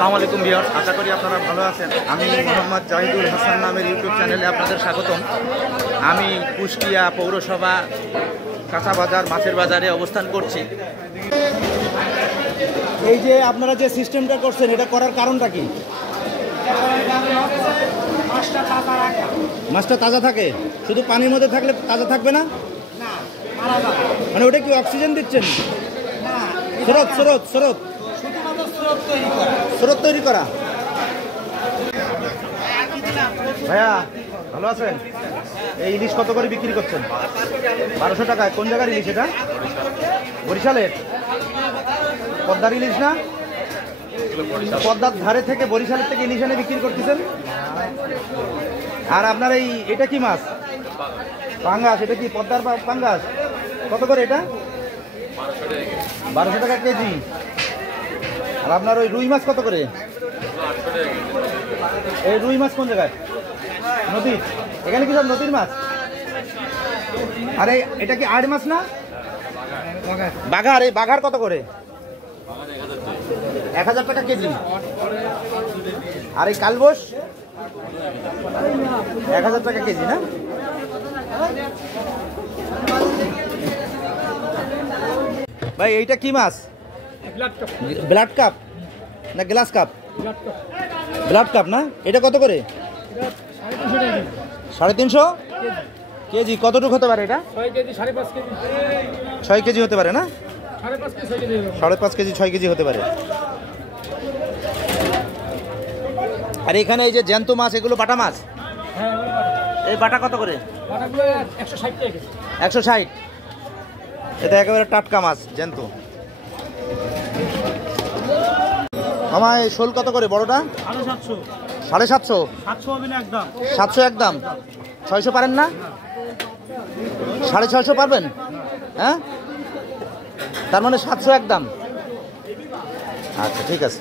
আসসালামু আলাইকুম ভিউয়ার্স, আশা করি আপনারা ভালো আছেন। আমি মোহাম্মদ জাহিদুল হাসান নামের ইউটিউব চ্যানেলে আপনাদের স্বাগতম। আমি কুষ্টিয়া পৌরসভা কাঁচা বাজার মাছের বাজারে অবস্থান করছি। এই যে আপনারা যে সিস্টেমটা করছেন, এটা করার কারণটা কি? মাছটা তাজা থাকে, শুধু পানির মধ্যে থাকলে তাজা থাকবে না? মানে ওটা কি অক্সিজেন দিচ্ছেন? স্রোত স্রোত স্রোত স্রোত তৈরি করা। ভাইয়া ভালো আছেন? এই ইলিশ কত করে বিক্রি করছেন? 1200 টাকায়। কোন জায়গার ইলিশ এটা? বরিশালের? পদ্মার ইলিশ না? পদ্মার ধারে থেকে বরিশালের থেকে ইলিশ এনে বিক্রি করতেছেন। আর আপনার এটা কি মাছ? পাঙ্গাস। এটা কি পদ্মার পাঙ্গাস? কত করে এটা? 1200 টাকা কেজি। আর আপনার ওই রুই মাছ কত করে? এই রুই মাছ কোন জায়গায়? নদীর? এখানে কি সব নদীর মাছ? আরে এটা কি আড় মাছ না? বাঘার। এই বাঘার কত করে? 1000 টাকা কেজি। আর এই কালবোস 1000 টাকা কেজি না? ভাই এইটা কি মাছ? ব্লাড কাপ না গ্লাস কাপ? ব্লাড কাপ না? এটা কত করে? 350 কেজি। কতটুকু হতে পারে এটা? 6 কেজি হতে পারে না? 5.5 কেজি 6 কেজি হতে পারে। আর এখানে এই যে জ্যান্ত মাছ, এগুলো বাটা মাছ? এই বাটা কত করে? 160। এটা একেবারে টাটকা মাছ, জ্যান্ত। মামা এই শোল কত করে বড়টা? 750। 700 একদম। 600 পারেন না? 650 পারবেন? হ্যাঁ, তার মানে 700 একদম। আচ্ছা ঠিক আছে।